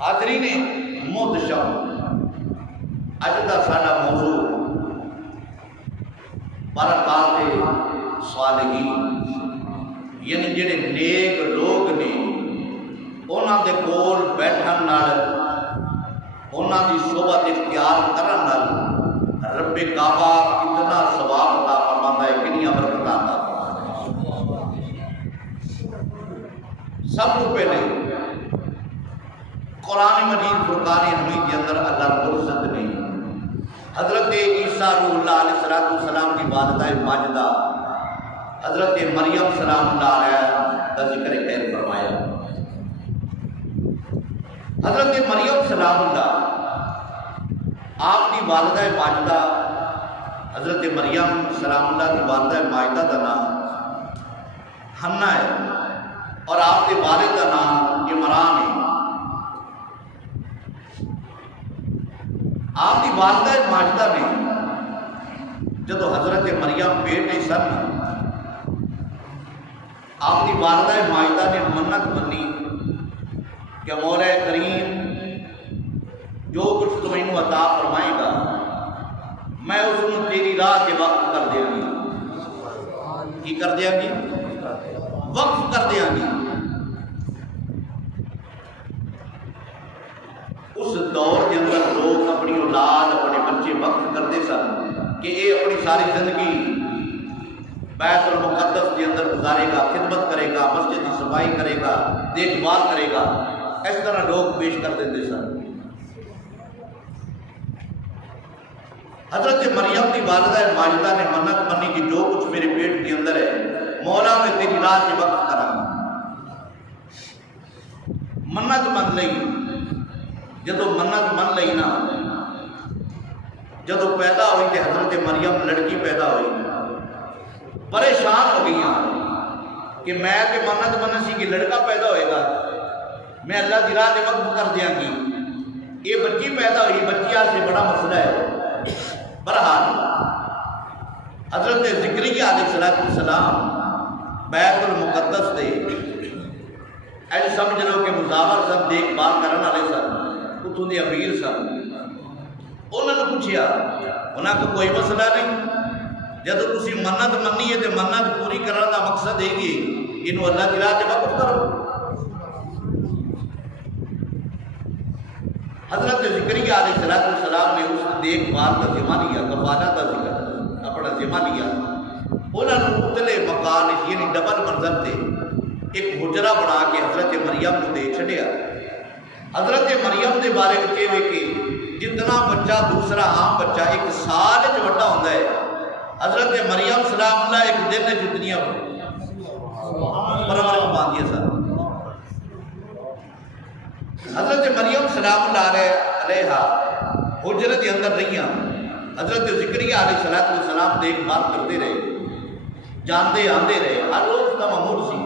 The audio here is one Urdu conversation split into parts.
حاضرین محتشم، اج کا سارا موضوع برکات صالحین، یعنی جڑے نیک لوگ نے انہاں دے کول بیٹھن نال، انہاں دی صحبت اختیار کرن نال رب کعبہ کتنا ثواب عطا فرماتا ہے، کنیاں برکتاں عطا فرماتا ہے۔ سب تو پہلے قرآن مجید فرقان حمید کے اندر اللہ رب العزت نے حضرت عیسیٰ روح اللہ علیہ السلام کی والدہ ماجدہ حضرت مریم سلام اللہ علیہ کا ذکر خیر فرمایا۔ حضرت مریم سلام اللہ آپ کی والدہ ماجدہ، حضرت مریم سلام اللہ کی والدہ ماجدہ کا نام حنا ہے اور آپ کے والد کا نام عمران ہے۔ آپ کی والدہ ماجدہ نے جدو حضرت مریم پیٹ نہیں سن، آپ کی والدہ ماجدہ نے منت منی کہ مولا کریم جو کچھ تو مینوں عطا فرمائے گا میں اس کو تیری راہ کے وقف کر دیا گی۔ کی کر دیا گی؟ وقف کر دیا گی۔ اس دور کے اندر لوگ اپنی اولاد، اپنے بچے وقف کرتے سن کہ یہ اپنی ساری زندگی بیت المقدس کے اندر گزارے گا، خدمت کرے گا، مسجد کی صفائی کرے گا، دیکھ بھال کرے گا، اس طرح لوگ پیش کر دیتے سن۔ حضرت مریم کی والدہ ماجدہ نے منت منی کہ جو کچھ میرے پیٹ کے اندر ہے مولا میں تیری راہ کے وقف کرا۔ منت من لئی، جدو منت من لئی نا، جدو پیدا ہوئی کہ حضرت مریم لڑکی پیدا ہوئی، پریشان ہو گئی کہ میں کہ منت من سی کہ لڑکا پیدا ہوئے گا، میں اللہ کی راہ کے وقف کر دیا گی۔ یہ بچی پیدا ہوئی، بچی سے بڑا مسئلہ ہے۔ بہرحال حضرت زکریا علیہ السلام بیت المقدس دے ایسے سمجھ لو کہ مزاور سن، دیکھ بھال کرنے والے سن، اتوں دے امیر سن۔ انہوں نے پوچھا، انہاں کو کوئی مسئلہ نہیں، جب تسی منت منی ہے تو منت پوری کرنے کا مقصد ہے کہ انہوں اللہ کی راہ کے وقف کرو۔ حضرت زکریا علیہ السلام نے اس دیکھ بھال کا ذمہ لیا، کفالت کا ذکر اپنا ذمہ لیا۔ انہوں نے اتلے مکان یعنی ڈبل منزل تے ایک حجرہ بنا کے حضرت مریم کو دے چھڑیا۔ حضرت مریم دے بارے میں یہ کہ جتنا بچہ دوسرا عام بچہ ایک سال وچ بڑا ہوتا ہے، حضرت مریم سلام اللہ ایک دن جتنیاں پرورش پاندیاں سن۔ حضرت مریم سلام اللہ علیہ حجرت کے اندر رہیاں، حضرت زکریا علیہ السلام دیکھ بھال کرتے رہے، جاندے آندے رہے، ہر روز کا معمول سی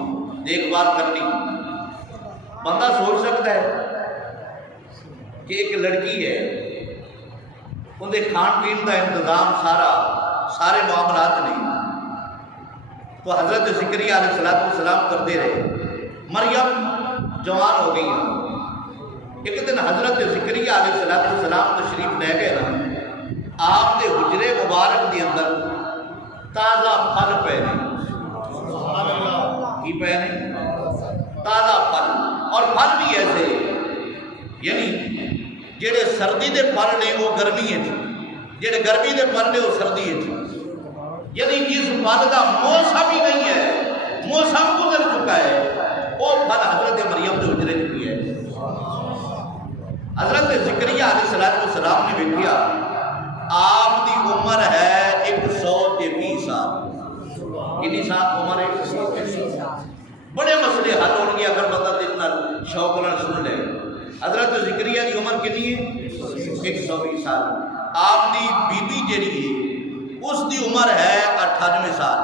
دیکھ بھال کرنی۔ بندہ سوچ سکتا ہے کہ ایک لڑکی ہے، ان کے کھان پین کا انتظام سارے معاملات نہیں، تو حضرت زکریا علیہ السلام کرتے رہے۔ مریم جوان ہو گئی، ایک دن حضرت زکریا علیہ السلام تشریف لے گئے نا، آپ کے حجرے مبارک کے اندر تازہ پھل پے نے۔ کی پے نے؟ تازہ پھل، اور پھل بھی ایسے یعنی جڑے سردی دے پھل نے وہ گرمی ہے، جڑے گرمی دے پھل نے وہ سردی ہے، یعنی اس پھل کا موسم ہی نہیں ہے، موسم گزر چکا ہے، وہ پھل حضرت مریم دے حجرے چکی ہے۔ حضرت زکریا علیہ السلام نے دیکھا آپ کی عمر ہے 120 سال۔ کتنی سال عمر ہے؟ 120 سال۔ بڑے مسئلے حل ہو گے اگر بندہ اتنا شوق نال سن لے۔ حضرت زکریا کی عمر کتنی ہے؟ 120 سال۔ آپ کی بی بی جیڑی ہے اس کی عمر ہے 98 سال،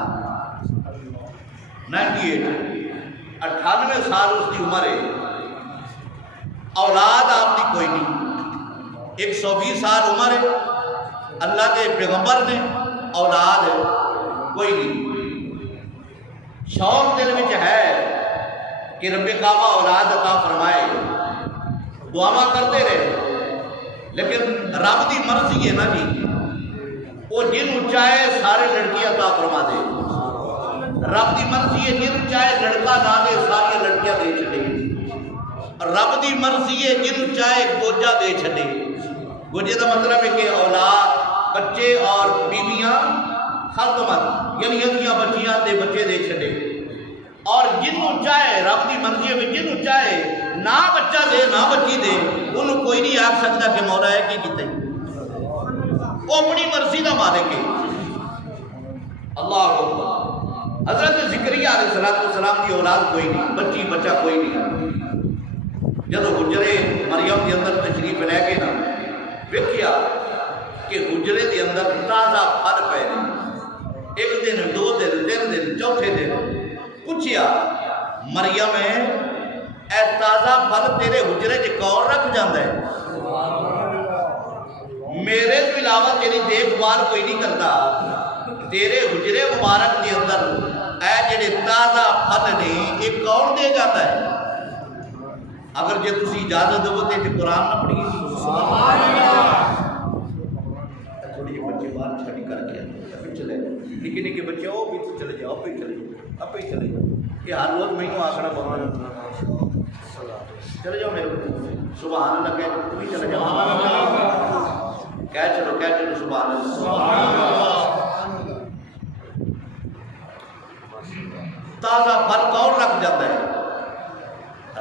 98 سال اس کی عمر ہے۔ اولاد آپ کی کوئی نہیں، 120 سال عمر ہے، اللہ کے پیغمبر نے اولاد ہے کوئی نہیں۔ شوق دل میں ہے کہ رب کعبہ اولاد عطا فرمائے، دعا کرتے رہے، لیکن رب دی مرضی ہے نا جی، وہ جن چاہے سارے لڑکی عطا فرما دے، رب دی مرضی ہے جن چاہے لڑکا نہ دے ساری لڑکیاں دے چھڑے، رب دی مرضی ہے جن چاہے گوجا دے چھڑے۔ گوجے دا مطلب ہے کہ اولاد بچے اور بیویاں خاتمت یعنی یدیاں بچیاں دے بچے دے چھڑے، اور جنوں چاہے رب دی مرضی ہے جنوں چاہے نہ بچہ دے نہ بچی دے، انہوں کوئی نہیں آکھ سکتا کہ مولا ہے کی کیتے، وہ اپنی مرضی دا مالک ہے۔ اللہ اکبر۔ حضرت زکریا علیہ السلام کی اولاد کوئی نہیں، بچی بچہ کوئی نہیں، جب حجرے مریم کے اندر تشریف لے کے نا ویکھیا کہ حجرے کے اندر تازہ پھل پے نے، ایک دن دو دن تین دن چوتھے دن پوچھیا مریم اے تازہ پھل تیرے حجرے چ کون رکھ جاندا ہے؟ میرے تو علاوہ تیری دیکھ بھال کوئی نہیں کرتا، تیرے حجرے مبارک کے اندر اے جڑے تازہ پھل نے یہ کون دے جاتا ہے؟ اگر جے تسی اجازت دو تے قرآن نہ پڑھیے سبحان اللہ۔ تھوڑی جی بچے باہر چھڑی کر کے چلے نکے نکے بچے او بھی چلے جاؤ، آپ ہی چلے جاؤ، آپ ہی چلے جاؤ، یہ ہر روز مینوں آکھنا بہت چلے جاؤ میرے سبحان اللہ کہہ تم ہی چلے جاؤ، کہہ چلو سبحان اللہ۔ تازہ پھل کون رکھ جاتا ہے؟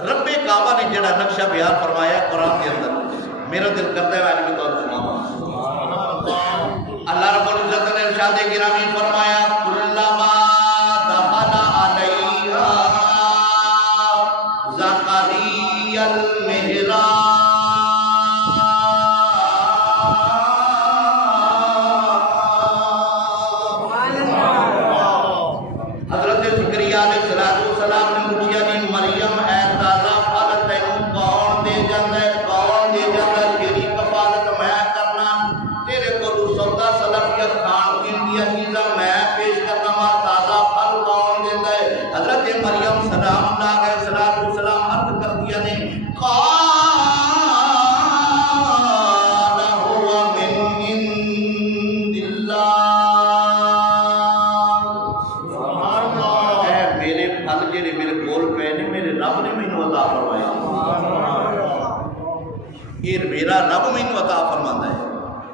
رب کعبہ نے جڑا نقشہ بیان فرمایا قرآن کے اندر، میرا دل کرتا ہے آج میں تو سناؤں۔ اللہ رب العزت نے ارشاد گرامی فرمایا کلما دخل علیہا زکریا المحراب، حضرت زکریا علیہ السلام نے پوچھا نہیں مریم اے تازہ پھل تینوں کون دے جاندا ہے؟ کون دے جاندا ہے؟ تیری کفالت میں کرنا، تیرے کو سودا سلف یا کھان پین دی چیزاں میں پیش کرنا وا، تازہ پھل کون دیندا ہے؟ حضرت مریم سلام اللہ علیہ السلام عرض کر دیا نے قال هو من عند اللہ، رب نے مینوں عطا فرمایا، یہ میرا رب مینوں عطا فرماتا ہے۔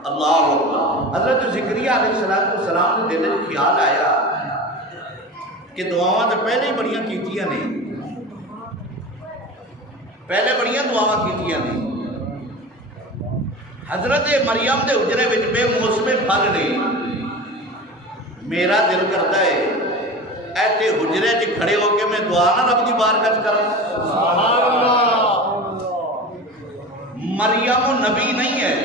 اللہ اکبر۔ حضرت زکریا علیہ السلام کے دل میں خیال آیا کہ دعاواں تو پہلے ہی بڑیاں کیتیاں نے، پہلے بڑیاں دعاواں کیتیاں نے، حضرت مریم دے حجرے وچ بے موسم پھل نے، میرا دل کرتا ہے ایتے حجرے چ کھڑے ہو کے میں دعا نہ رب دی بارگاہ چ کراں۔ سبحان اللہ۔ مریم نبی نہیں ہے،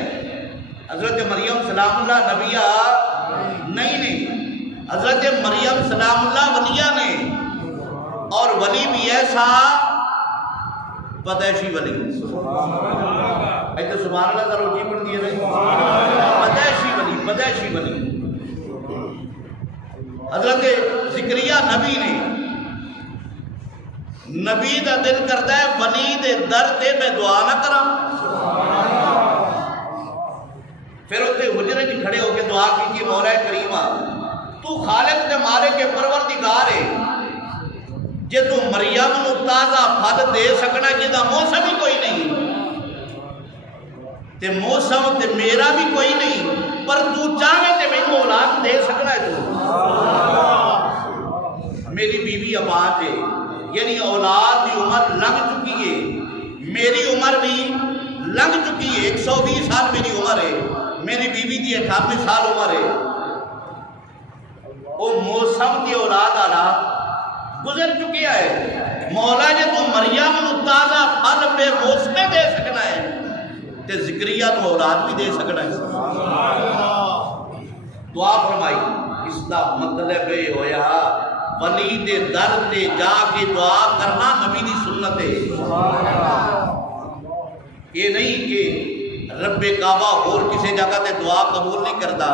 حضرت مریم سلام اللہ نبیہ نہیں، حضرت مریم سلام اللہ ولیہ نے، اور ولی بھی ایسا پتیشی ولی، ایتے سبحان اللہ ذرا اونچی پڑھ دیے نہیں، پتیشی ولی۔ حضرت زکریا نبی نے، نبی دا دل کرتا ہے ولی دے در تے میں دعا نہ کراں، پھر اسے حجرے میں کھڑے ہو کے دعا کی مولا کریمہ تو خالق تے مالک کے پروردگار ہے، جے تو مریم نو تازہ پھل دے سکنا جدا موسم ہی کوئی نہیں، تے موسم تے میرا بھی کوئی نہیں، پر تو چاہے تے میں اولاد دے سکنا ہے۔ تو میری بیوی اب آج ہے، یعنی اولاد کی عمر لنگ چکی ہے، میری عمر بھی لنگ چکی ہے، 120 سال میری عمر ہے، میری بیوی کی 98 سال عمر ہے، وہ موسم کی اولاد آنا گزر چکی ہے۔ مولا جے تو مریم نو تازہ پھل پہ موسم دے سکنا ہے تے زکریا نو اولاد بھی دے سکنا ہے۔ دعا فرمائی، اس کا مطلب یہ ہویا ولی دے در تے جا کے دعا کرنا نبی دی سنت ہے۔ یہ نہیں کہ رب کعبہ اور کسی جگہ تے دعا قبول نہیں کرتا،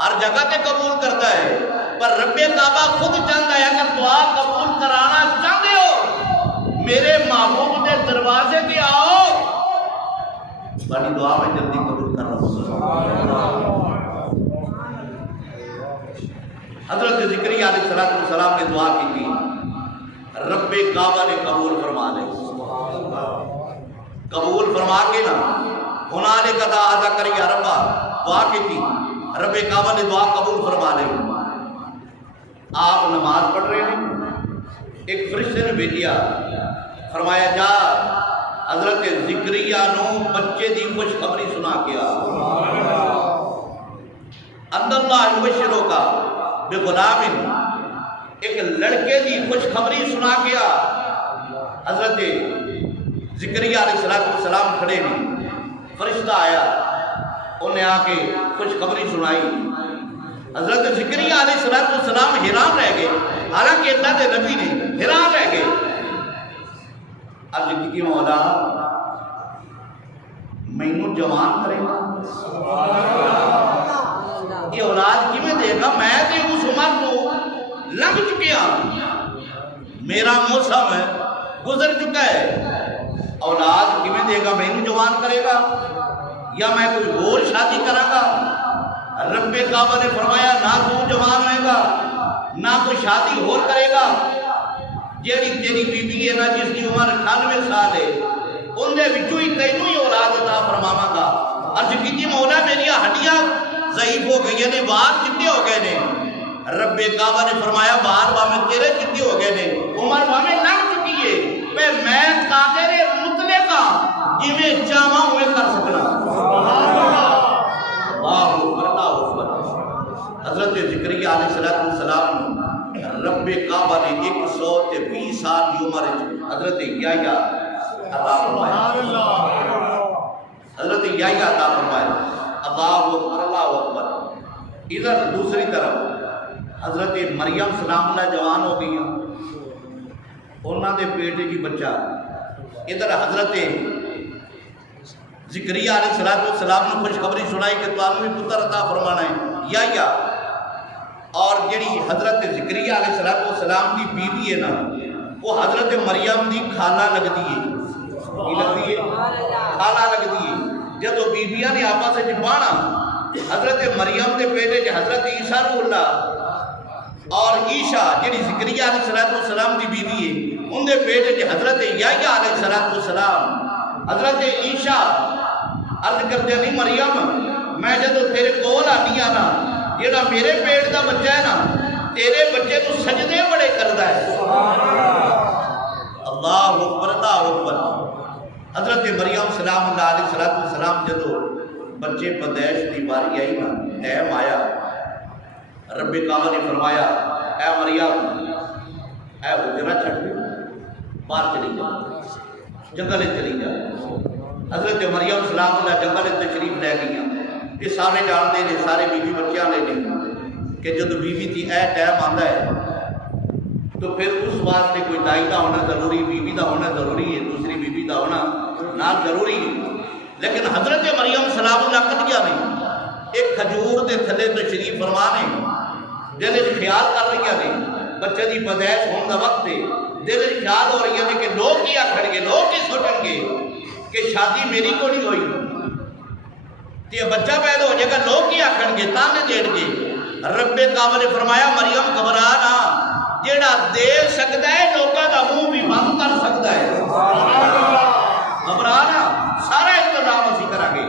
ہر جگہ تے قبول کرتا ہے، پر رب کعبہ خود چاہتا ہے اگر دعا قبول کرانا چاہتے ہو میرے محبوب دے دروازے تے آؤ، تھوڑی دعا میں جلدی قبول کر رہا ہوں۔ حضرت زکریا علیہ السلام نے دعا کی تھی، رب کعبہ نے قبول فرما لے، قبول فرما کے نا ہنالک دعا زکریا ربا دعا کی تھی، رب کعبہ نے دعا قبول فرما لے۔ آپ نماز پڑھ رہے ہیں، ایک فرشتے نے بھیجیا، فرمایا جا حضرت زکریا نو بچے دی خوشخبری سنا کے آ، ان اللہ یبشرو کا بغلام، ایک لڑکے دی خوشخبری سنا کے آ۔ حضرت زکریا علیہ السلام کھڑے نے، فرشتہ آیا، انہیں آ کے خوشخبری سنائی۔ حضرت زکریا علیہ السلام حیران رہ گئے، حالانکہ اللہ کے نبی نے حیران رہ گئے۔ عرض کی مولا مینوں جوان کرے گا، یہ اولاد کی میں دے گا، میں تے اس عمر کو لنگ چکے ہاں، میرا موسم گزر چکا ہے، اولاد کی میں دے گا، مینوں جوان کرے گا یا میں کوئی اور شادی کرا گا؟ رب کعبہ نے فرمایا نہ تو جوان ہوئے گا نہ کوئی شادی اور کرے گا، جیڑی تیری بی بی ہے نا جس کی عمر 98 سال ہے، ان دے وچوں ہی تینوں ہی اولاد عطا فرماواں گا۔ عرض کیتی مولا میری ہڈیاں ضعیف ہو گئی نے، وال چٹے ہو گئے نے۔ رب کعبہ نے فرمایا وال باویں تیرے چٹے ہو گئے نے، عمر باویں لنگ چکی ہے، میں قادر مطلق ہاں، جویں چاہواں ہوئے کر سکنا۔ اللہ اکبر۔ حضرت زکریا علیہ السلام رب کعبہ نے 120 سال کی عمر حضرت یحییٰ عطا فرمایا، حضرت یحییٰ عطا فرمایا۔ اللہ اکبر، اللہ اکبر۔ ادھر دوسری طرف حضرت مریم سلام اللہ جوان ہو گئی، انہوں نے پیٹ کی بچہ، ادھر حضرت زکریا علیہ السلام نے خوشخبری سنائی کہ تمہیں بھی پتر عطا فرمانا ہے، یحییٰ۔ اور جڑی حضرت زکریا علیہ السلام کی بیوی ہے نا، وہ حضرت مریم دی خالہ لگتی ہے، کی لگتی ہے؟ خالہ لگتی ہے۔ جدو بیویاں نے آپس سے جبانا، حضرت مریم دے پیٹے چ حضرت عیسیٰ روح اللہ اور عیشا جڑی زکریا علیہ السلام دی بیوی ہے، ان دے پیٹے چ حضرت یحییٰ علیہ السلام۔ حضرت عیشا عرض کرتے نہیں مریم میں جدو تیرے کول آنی آنا، جیڑا میرے پیٹ دا بچہ ہے نا، تیرے بچے تو سجدے بڑے کردہ ہے۔ اللہ اکبر، اللہ اکبر۔ حضرت مریم سلام اللہ علیہ السلام جدو بچے پیدائش دی باری آئی نا، ٹائم آیا، رب کعبہ نے فرمایا اے مریم اے حجرہ چھٹ دے، باہر چلی جا، جنگل چلی جا۔ حضرت مریم سلام اللہ جنگل تشریف لے گئی، یہ سارے جانتے ہیں، سارے بیوی بچیاں لے لیں کہ جب بیوی تھی اے ٹائم آتا ہے تو پھر اس واسطے کوئی دائی دا ہونا ضروری، بیوی دا ہونا ضروری ہے، دوسری بیوی دا ہونا نہ ضروری ہے۔ لیکن حضرت مریم سلام اللہ کٹیا نہیں، ایک کھجور دے تھلے تشریف فرما نے، دل وچ خیال کر رہی ہیں بچے دی پیدائش ہونے دا وقت ہے، دل وچ خیال ہو رہی ہے کہ لوگ کیا کھڑ گے، لوگ کی سوچیں گے کہ شادی میری کو نہیں ہوئی، یہ بچہ پیدا ہو جائے گا، لوگ کیا کھڑ گے، تانے دیڑ گے۔ رب کعبہ نے فرمایا مریم گھبرا نہ، جیڑا دے سکتا ہے لوگوں کا منہ بھی بند کر سکتا ہے، گھبرا نہ، سارا انتظام اسی کرا گے۔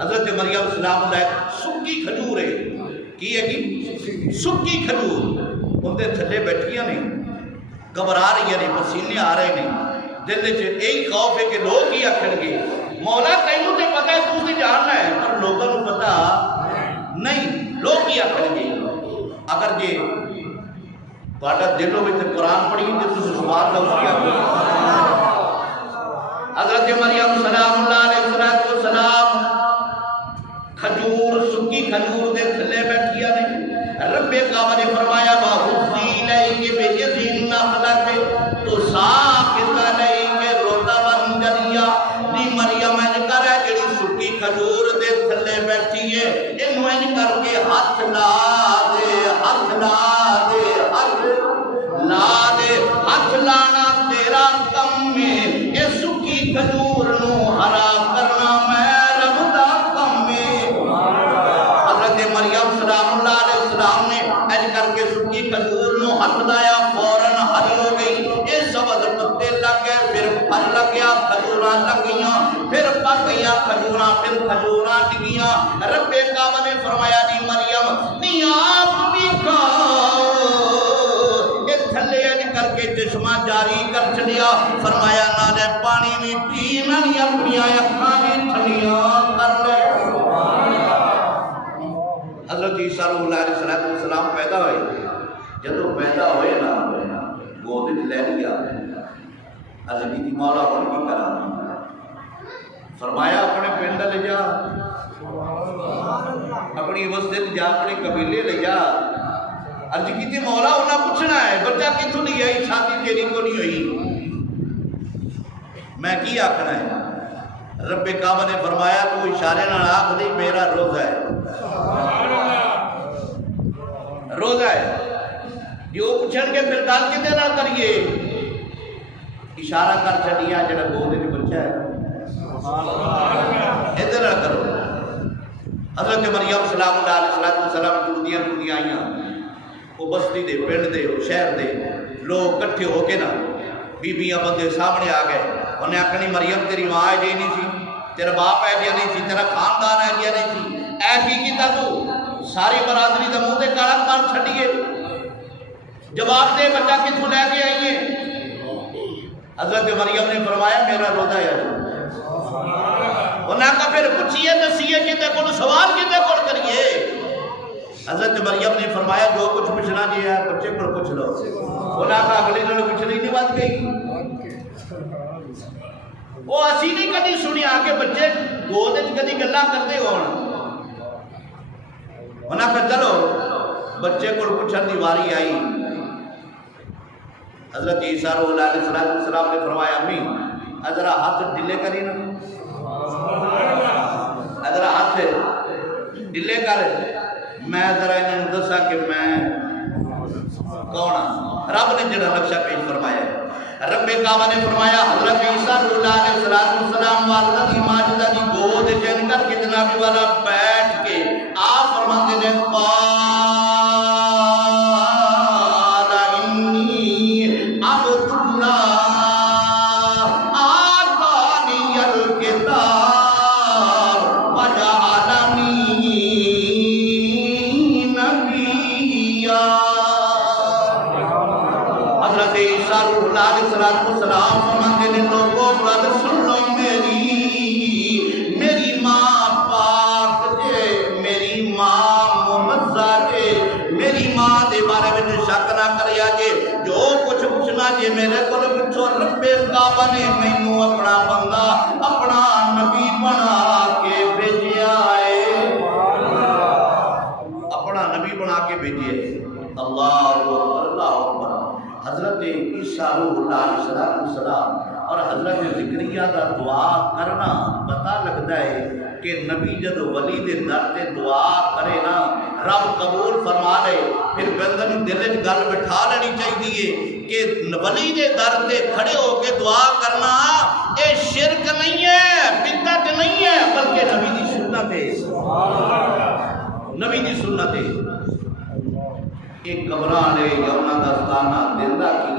حضرت مریم سلام اللہ سکی کھجور ہے، کی ہے کی سکی کھجور، ان دے تھلے بیٹھیاں نے، گھبرا رہی ہیں، پسینے آ رہے ہیں، دل وچ یہی خوف ہے کہ لوگ کیا کھڑ گے۔ مولا تینوں تے پتہ ہے تو تے جاننا ہے، پر لوگوں کو پتہ نہیں، لوگ کیا کھڑ گے۔ اگر جے تہاڈا دلوں وچ قرآن پڑھی تے تسی سوال دا اس کیا حضرت مریم سلام اللہ علیہ السلام کھجور سکی کھجور دے تھلے بیٹھیا نے، رب کعبہ نے فرمایا باہوزی لئی بے یزین نخلت تو ساکت لئی کے روتا بن جریا نی مریم ان کر ہے جڑی سکی کھجور دے تھلے بیٹھی ہے، انہوں ان کر کے ہاتھ لا دے، ہاتھ لا دے، ہاتھ لا دے، ہاتھ لانا تیرا کم میں، یہ سکی کھجور نو ہرا کرنا کھجوراں پھر کھجوراں ڈگیاں رب کعبہ نے فرمایا جی مریم نی آپ بھی کھاؤ یہ تھلے کر کے چشمہ جاری کر چلیا فرمایا نالے پانی بھی پی نالی اپنی اکھاں بھی ٹھنڈیاں کر لے حضرت عیسیٰ علیہ السلام پیدا ہوئے جدو پیدا ہوئے نا گود لے لیا عرض کی مولا ہوں کی کرا فرمایا اپنے پنڈ لے جا اپنی وسطے لے جا اپنے قبیلے لے جا عرض کی مولا انہیں پوچھنا ہے بچہ کتوں نہیں آئی شادی تیری کو نہیں ہوئی میں کی آکھنا ہے رب کعبہ نے فرمایا تو اشارے نہ آکھ دی میرا روزہ ہے روزہ ہے جو پوچھن کے پھر گل کتے نہ کریے اشارہ کر چڑیا جڑا گود وچ بچہ ہے ادھر نہ کرو حضرت مریم سلام اللہ علیہ السلام ٹردیاں ٹردیاں آئیاں وہ بستی دے پنڈ دے شہر دے لوگ کٹھے ہو کے نا بیبیاں بندے سامنے آ گئے انہیں آکھنی مریم تیری ماں ہے جی نہیں سی تیرا باپ ہے جی نہیں سی تیرا خاندان ہے جی نہیں سی اے کی کیتا تو ساری برادری دا منہ تے کالا مار چھڈیے جواب دے بچہ کتوں لے کے آئیے حضرت مریم نے فرمایا میرا روزہ ہے انہاں کا پھر پوچھئے دسیے کتے کو سوال کتے کو کریے حضرت مریم نے فرمایا جو کچھ پوچھنا جی ہے بچے کو پوچھ لو انہاں کا اگلی نے پوچھنی نہیں بات گئی وہ اسی نہیں کدی سنی آ کے بچے گود وچ کدی گلاں کردے ہون انہاں کا چلو بچے کو پوچھن دی واری آئی حضرت عیسیٰ علیہ السلام نے فرمایا امی ذرا ہاتھ ڈلے کری نا ذرا ہاتھ ڈلے کر میں ذرا انہیں دسا کہ میں کون ہاں رب نے جڑا نقشہ پیش فرمایا ہے رب کعبہ نے فرمایا حضرت عیسیٰ علیہ السلام والدہ دی ماجدہ دی گود چین کر کے جناب والا بیٹھ کے آپ فرماتے نے قال انی عبد اللہ آتانی الکتاب وجعلنی نبیا حضرت عیسیٰ علیہ السلام فرماتے ہیں لوگوں بات سن لو میری ماں پاک جے میری ماں منزہ جے میری ماں دے بارے میں شک نہ کریا جے جو کچھ پوچھنا جے میرے کو پوچھو رب کعبہ نے مینوں اپنا بندہ اپنا نبی بنا کے بھیجیا ہے اپنا نبی بنا کے بھیجیا ہے اللہ اکبر اللہ اکبر حضرت عیسیٰ علیہ السلام اور حضرت ذکریہ دا دعا کرنا پتہ لگتا ہے کہ نبی جد ولی دے در تے دعا کرے نا رب قبول فرما لے پھر بندن دل وچ گل بٹھا لینی چاہیے کہ ولی دے در تے کھڑے ہو کے دعا کرنا اے شرک نہیں ہے بدعت نہیں ہے بلکہ نبی دی سنت ہے نبی دی سنت ہے ایک قبران ہے یا انہاں دا ستانہ زندہ کی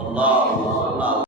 اللہ